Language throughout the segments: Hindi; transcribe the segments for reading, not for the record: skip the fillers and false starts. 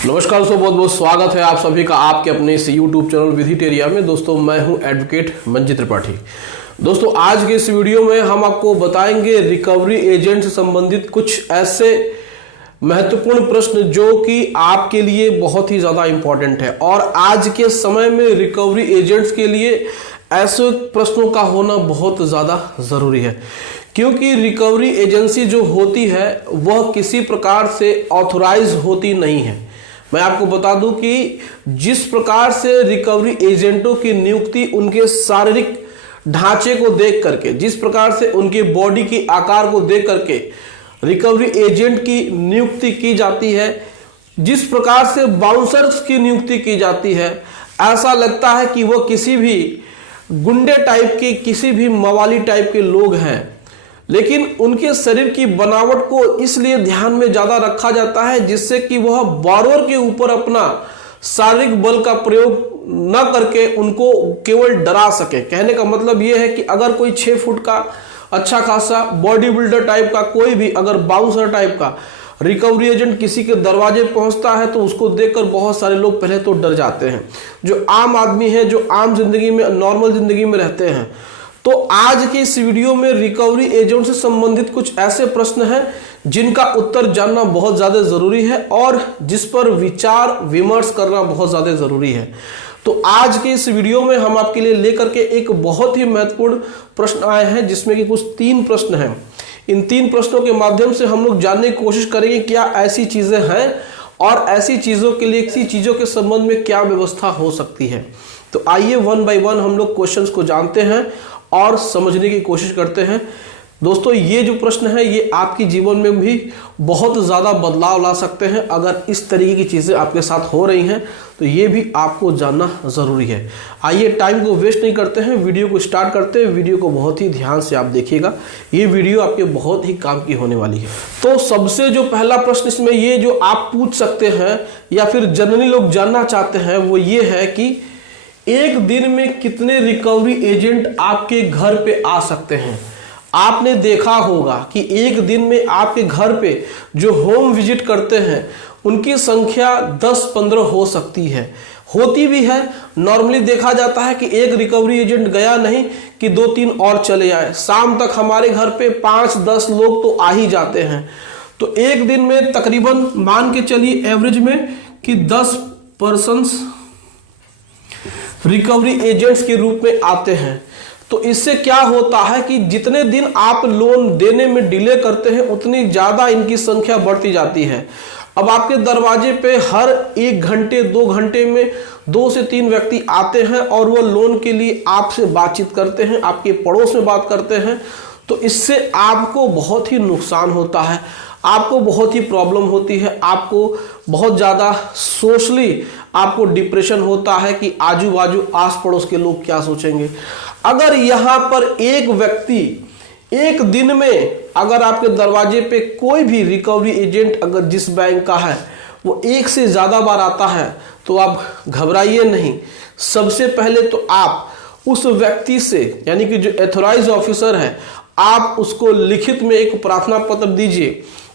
नमस्कार दोस्तों, बहुत बहुत स्वागत है आप सभी का आपके अपने इस YouTube चैनल विधिटेरिया में। दोस्तों मैं हूं एडवोकेट मंजित त्रिपाठी। दोस्तों आज के इस वीडियो में हम आपको बताएंगे रिकवरी एजेंट से संबंधित कुछ ऐसे महत्वपूर्ण प्रश्न जो कि आपके लिए बहुत ही ज़्यादा इम्पोर्टेंट है। और आज के समय में रिकवरी एजेंट्स के लिए ऐसे प्रश्नों का होना बहुत ज़्यादा ज़रूरी है, क्योंकि रिकवरी एजेंसी जो होती है वह किसी प्रकार से ऑथोराइज होती नहीं है। मैं आपको बता दूं कि जिस प्रकार से रिकवरी एजेंटों की नियुक्ति उनके शारीरिक ढांचे को देख करके, जिस प्रकार से उनके बॉडी के आकार को देख करके रिकवरी एजेंट की नियुक्ति की जाती है, जिस प्रकार से बाउंसर्स की नियुक्ति की जाती है, ऐसा लगता है कि वह किसी भी गुंडे टाइप के, किसी भी मवाली टाइप के लोग हैं। लेकिन उनके शरीर की बनावट को इसलिए ध्यान में ज्यादा रखा जाता है जिससे कि वह बोरोवर के ऊपर अपना शारीरिक बल का प्रयोग न करके उनको केवल डरा सके। कहने का मतलब यह है कि अगर कोई 6 फुट का अच्छा खासा बॉडी बिल्डर टाइप का कोई भी अगर बाउंसर टाइप का रिकवरी एजेंट किसी के दरवाजे पहुंचता है तो उसको देखकर बहुत सारे लोग पहले तो डर जाते हैं, जो आम आदमी है, जो आम जिंदगी में, नॉर्मल जिंदगी में रहते हैं। तो आज के इस वीडियो में रिकवरी एजेंट से संबंधित कुछ ऐसे प्रश्न हैं जिनका उत्तर जानना बहुत ज़्यादा ज़रूरी है और जिस पर विचार विमर्श करना बहुत ज़्यादा ज़रूरी है। तो आज के इस वीडियो में हम आपके लिए लेकर के एक बहुत ही महत्वपूर्ण प्रश्न आए हैं, जिसमें कि कुछ 3 प्रश्न हैं। इन 3 प्रश्नों के माध्यम से हम लोग जानने की कोशिश करेंगे क्या ऐसी चीज़ें हैं और ऐसी चीज़ों के लिए, ऐसी चीज़ों के संबंध में क्या व्यवस्था हो सकती है। तो आइए 1 बाय 1 हम लोग क्वेश्चंस को जानते हैं और समझने की कोशिश करते हैं। दोस्तों ये जो प्रश्न है ये आपके जीवन में भी बहुत ज़्यादा बदलाव ला सकते हैं। अगर इस तरीके की चीज़ें आपके साथ हो रही हैं तो ये भी आपको जानना ज़रूरी है। आइए टाइम को वेस्ट नहीं करते हैं, वीडियो को स्टार्ट करते हैं। वीडियो को बहुत ही ध्यान से आप देखिएगा, ये वीडियो आपके बहुत ही काम की होने वाली है। तो सबसे जो पहला प्रश्न इसमें ये जो आप पूछ सकते हैं या फिर जनरली लोग जानना चाहते हैं वो ये है कि एक दिन में कितने रिकवरी एजेंट आपके घर पे आ सकते हैं। आपने देखा होगा कि एक दिन में आपके घर पे जो होम विजिट करते हैं उनकी संख्या 10-15 हो सकती है, होती भी है। नॉर्मली देखा जाता है कि एक रिकवरी एजेंट गया नहीं कि 2-3 और चले आए। शाम तक हमारे घर पे 5-10 लोग तो आ ही जाते हैं। तो एक दिन में तकरीबन मान के चलिए एवरेज में कि 10 पर्सन्स रिकवरी एजेंट्स के रूप में आते हैं। तो इससे क्या होता है कि जितने दिन आप लोन देने में डिले करते हैं उतनी ज़्यादा इनकी संख्या बढ़ती जाती है। अब आपके दरवाजे पे हर 1 घंटे 2 घंटे में 2 से 3 व्यक्ति आते हैं और वो लोन के लिए आपसे बातचीत करते हैं, आपके पड़ोस में बात करते हैं। तो इससे आपको बहुत ही नुकसान होता है, आपको बहुत ही प्रॉब्लम होती है, आपको बहुत ज़्यादा सोशली आपको डिप्रेशन होता है कि आजू बाजू आस पड़ोस के लोग क्या सोचेंगे। अगर यहाँ पर एक व्यक्ति एक दिन में अगर आपके दरवाजे पे कोई भी रिकवरी एजेंट अगर जिस बैंक का है वो 1 से ज़्यादा बार आता है तो आप घबराइए नहीं। सबसे पहले तो आप उस व्यक्ति से, यानी कि जो एथोराइज ऑफिसर है, आप उसको लिखित में एक प्रार्थना पत्र दीजिए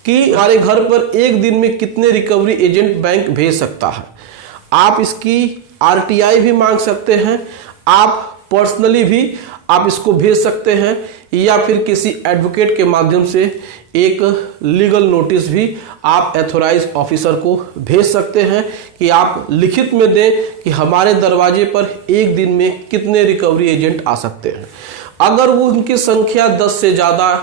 कि हमारे घर पर एक दिन में कितने रिकवरी एजेंट बैंक भेज सकता है। आप इसकी RTI भी मांग सकते हैं, आप पर्सनली भी आप इसको भेज सकते हैं, या फिर किसी एडवोकेट के माध्यम से एक लीगल नोटिस भी आप एथोराइज ऑफिसर को भेज सकते हैं कि आप लिखित में दें कि हमारे दरवाजे पर एक दिन में कितने रिकवरी एजेंट आ सकते हैं। अगर वो उनकी संख्या 10 से ज़्यादा,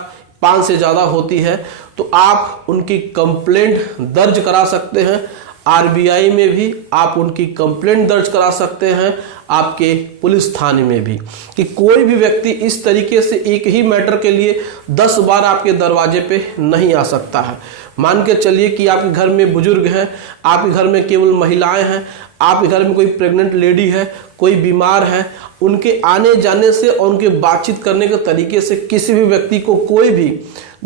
5 से ज़्यादा होती है तो आप उनकी कंप्लेंट दर्ज करा सकते हैं। RBI में भी आप उनकी कंप्लेंट दर्ज करा सकते हैं, आपके पुलिस थाने में भी, कि कोई भी व्यक्ति इस तरीके से एक ही मैटर के लिए 10 बार आपके दरवाजे पे नहीं आ सकता है। मान के चलिए कि आपके घर में बुजुर्ग हैं, आपके घर में केवल महिलाएं हैं, आपके घर में कोई प्रेग्नेंट लेडी है, कोई बीमार है, उनके आने जाने से और उनके बातचीत करने के तरीके से किसी भी व्यक्ति को कोई भी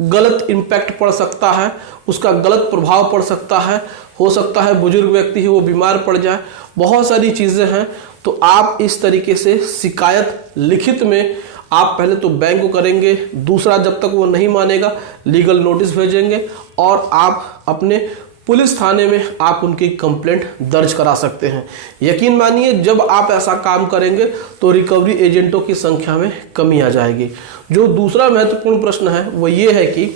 गलत इम्पैक्ट पड़ सकता है, उसका गलत प्रभाव पड़ सकता है। हो सकता है बुजुर्ग व्यक्ति है वो बीमार पड़ जाए, बहुत सारी चीज़ें हैं। तो आप इस तरीके से शिकायत लिखित में आप पहले तो बैंक को करेंगे, दूसरा जब तक वो नहीं मानेगा लीगल नोटिस भेजेंगे और आप अपने पुलिस थाने में आप उनकी कंप्लेंट दर्ज करा सकते हैं। यकीन मानिए जब आप ऐसा काम करेंगे तो रिकवरी एजेंटों की संख्या में कमी आ जाएगी। जो दूसरा महत्वपूर्ण प्रश्न है वो ये है कि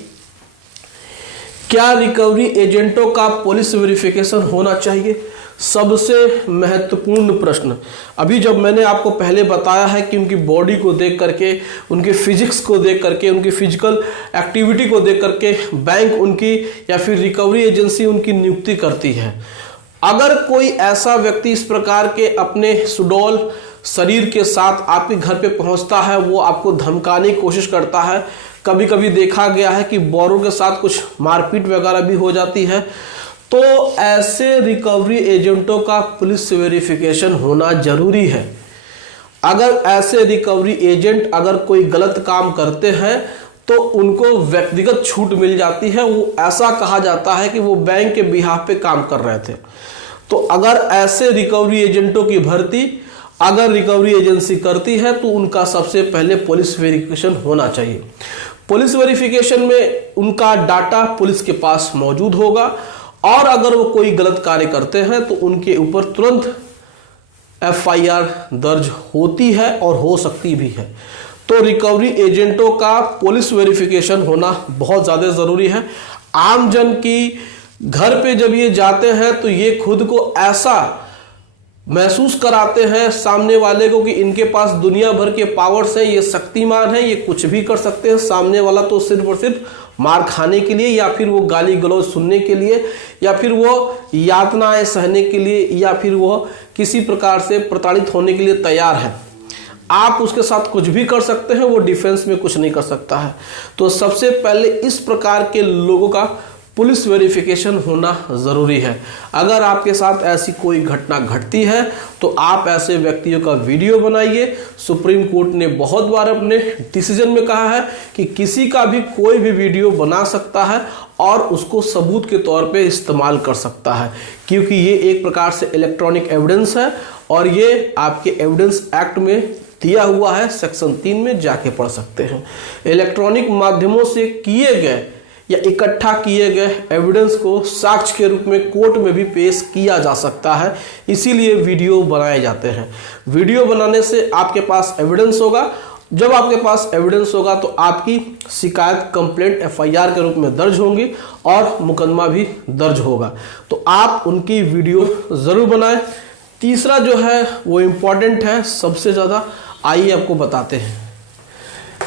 क्या रिकवरी एजेंटों का पुलिस वेरिफिकेशन होना चाहिए? सबसे महत्वपूर्ण प्रश्न। अभी जब मैंने आपको पहले बताया है कि उनकी बॉडी को देख करके, उनके फिजिक्स को देख करके, उनकी फिजिकल एक्टिविटी को देख करके बैंक उनकी या फिर रिकवरी एजेंसी उनकी नियुक्ति करती है। अगर कोई ऐसा व्यक्ति इस प्रकार के अपने सुडौल शरीर के साथ आपके घर पे पहुंचता है, वो आपको धमकाने की कोशिश करता है, कभी कभी देखा गया है कि बोरों के साथ कुछ मारपीट वगैरह भी हो जाती है, तो ऐसे रिकवरी एजेंटों का पुलिस वेरिफिकेशन होना जरूरी है। अगर ऐसे रिकवरी एजेंट अगर कोई गलत काम करते हैं तो उनको व्यक्तिगत छूट मिल जाती है। वो ऐसा कहा जाता है कि वो बैंक के बिहाफ पे काम कर रहे थे। तो अगर ऐसे रिकवरी एजेंटों की भर्ती अगर रिकवरी एजेंसी करती है तो उनका सबसे पहले पुलिस वेरिफिकेशन होना चाहिए। पुलिस वेरिफिकेशन में उनका डाटा पुलिस के पास मौजूद होगा और अगर वो कोई गलत कार्य करते हैं तो उनके ऊपर तुरंत FIR दर्ज होती है और हो सकती भी है। तो रिकवरी एजेंटों का पुलिस वेरिफिकेशन होना बहुत ज़्यादा ज़रूरी है। आम जन की घर पे जब ये जाते हैं तो ये खुद को ऐसा महसूस कराते हैं सामने वाले को कि इनके पास दुनिया भर के पावर्स हैं, ये शक्तिमान है, ये कुछ भी कर सकते हैं। सामने वाला तो सिर्फ और सिर्फ मार खाने के लिए या फिर वो गाली गलौज सुनने के लिए या फिर वो यातनाएं सहने के लिए या फिर वो किसी प्रकार से प्रताड़ित होने के लिए तैयार है। आप उसके साथ कुछ भी कर सकते हैं, वो डिफेंस में कुछ नहीं कर सकता है। तो सबसे पहले इस प्रकार के लोगों का पुलिस वेरिफिकेशन होना ज़रूरी है। अगर आपके साथ ऐसी कोई घटना घटती है तो आप ऐसे व्यक्तियों का वीडियो बनाइए। सुप्रीम कोर्ट ने बहुत बार अपने डिसीजन में कहा है कि किसी का भी कोई भी वीडियो बना सकता है और उसको सबूत के तौर पे इस्तेमाल कर सकता है, क्योंकि ये एक प्रकार से इलेक्ट्रॉनिक एविडेंस है और ये आपके एविडेंस एक्ट में दिया हुआ है। सेक्शन 3 में जाके पढ़ सकते हैं। इलेक्ट्रॉनिक माध्यमों से किए गए या इकट्ठा किए गए एविडेंस को साक्ष्य के रूप में कोर्ट में भी पेश किया जा सकता है, इसीलिए वीडियो बनाए जाते हैं। वीडियो बनाने से आपके पास एविडेंस होगा। जब आपके पास एविडेंस होगा तो आपकी शिकायत कंप्लेंट FIR के रूप में दर्ज होंगी और मुकदमा भी दर्ज होगा। तो आप उनकी वीडियो ज़रूर बनाएं। तीसरा जो है वो इम्पॉर्टेंट है सबसे ज़्यादा, आइए आपको बताते हैं।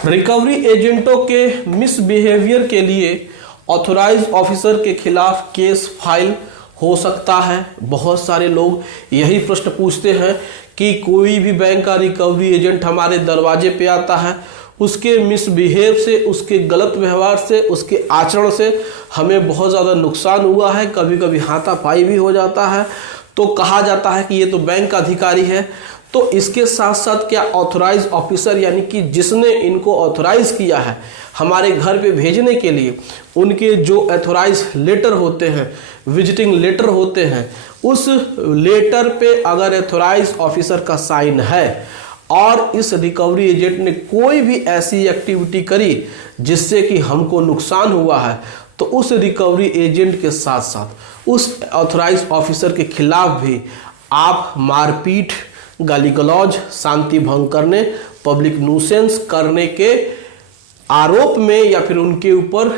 रिकवरी एजेंटों के मिसबिहेवियर के लिए ऑथराइज ऑफिसर के खिलाफ केस फाइल हो सकता है। बहुत सारे लोग यही प्रश्न पूछते हैं कि कोई भी बैंक का रिकवरी एजेंट हमारे दरवाजे पे आता है, उसके मिसबिहेव से, उसके गलत व्यवहार से, उसके आचरण से हमें बहुत ज़्यादा नुकसान हुआ है, कभी कभी हाथापाई भी हो जाता है। तो कहा जाता है कि ये तो बैंक का अधिकारी है। तो इसके साथ साथ क्या ऑथराइज ऑफिसर यानी कि जिसने इनको ऑथराइज किया है हमारे घर पे भेजने के लिए, उनके जो ऑथराइज लेटर होते हैं, विजिटिंग लेटर होते हैं, उस लेटर पे अगर ऑथराइज ऑफिसर का साइन है और इस रिकवरी एजेंट ने कोई भी ऐसी एक्टिविटी करी जिससे कि हमको नुकसान हुआ है, तो उस रिकवरी एजेंट के साथ साथ उस ऑथराइज ऑफिसर के खिलाफ भी आप मारपीट, गाली गलौज, शांति भंग करने, पब्लिक न्यूसेंस करने के आरोप में या फिर उनके ऊपर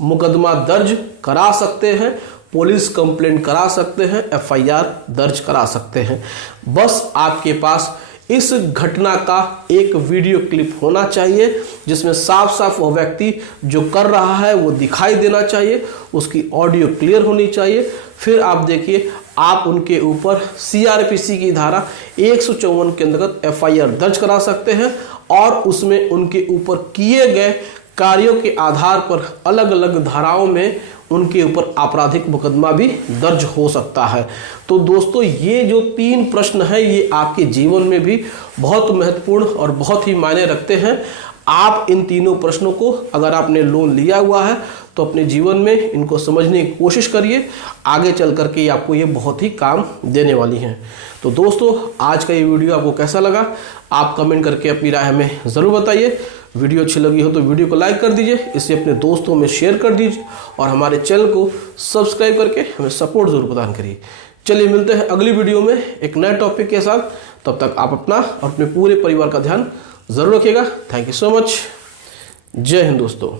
मुकदमा दर्ज करा सकते हैं, पुलिस कंप्लेंट करा सकते हैं, FIR दर्ज करा सकते हैं। बस आपके पास इस घटना का एक वीडियो क्लिप होना चाहिए जिसमें साफ साफ वह व्यक्ति जो कर रहा है वो दिखाई देना चाहिए, उसकी ऑडियो क्लियर होनी चाहिए। फिर आप देखिए, आप उनके ऊपर CRPC की धारा 154 के अंतर्गत FIR दर्ज करा सकते हैं और उसमें उनके ऊपर किए गए कार्यों के आधार पर अलग अलग धाराओं में उनके ऊपर आपराधिक मुकदमा भी दर्ज हो सकता है। तो दोस्तों, ये जो 3 प्रश्न है ये आपके जीवन में भी बहुत महत्वपूर्ण और बहुत ही मायने रखते हैं। आप इन तीनों प्रश्नों को, अगर आपने लोन लिया हुआ है तो अपने जीवन में इनको समझने की कोशिश करिए, आगे चल करके आपको ये बहुत ही काम देने वाली हैं। तो दोस्तों, आज का ये वीडियो आपको कैसा लगा आप कमेंट करके अपनी राय हमें ज़रूर बताइए। वीडियो अच्छी लगी हो तो वीडियो को लाइक कर दीजिए, इसे अपने दोस्तों में शेयर कर दीजिए और हमारे चैनल को सब्सक्राइब करके हमें सपोर्ट जरूर प्रदान करिए। चलिए मिलते हैं अगली वीडियो में एक नए टॉपिक के साथ। तब तक आप अपना और अपने पूरे परिवार का ध्यान जरूर रखिएगा। Thank you so much. जय हिंद दोस्तों।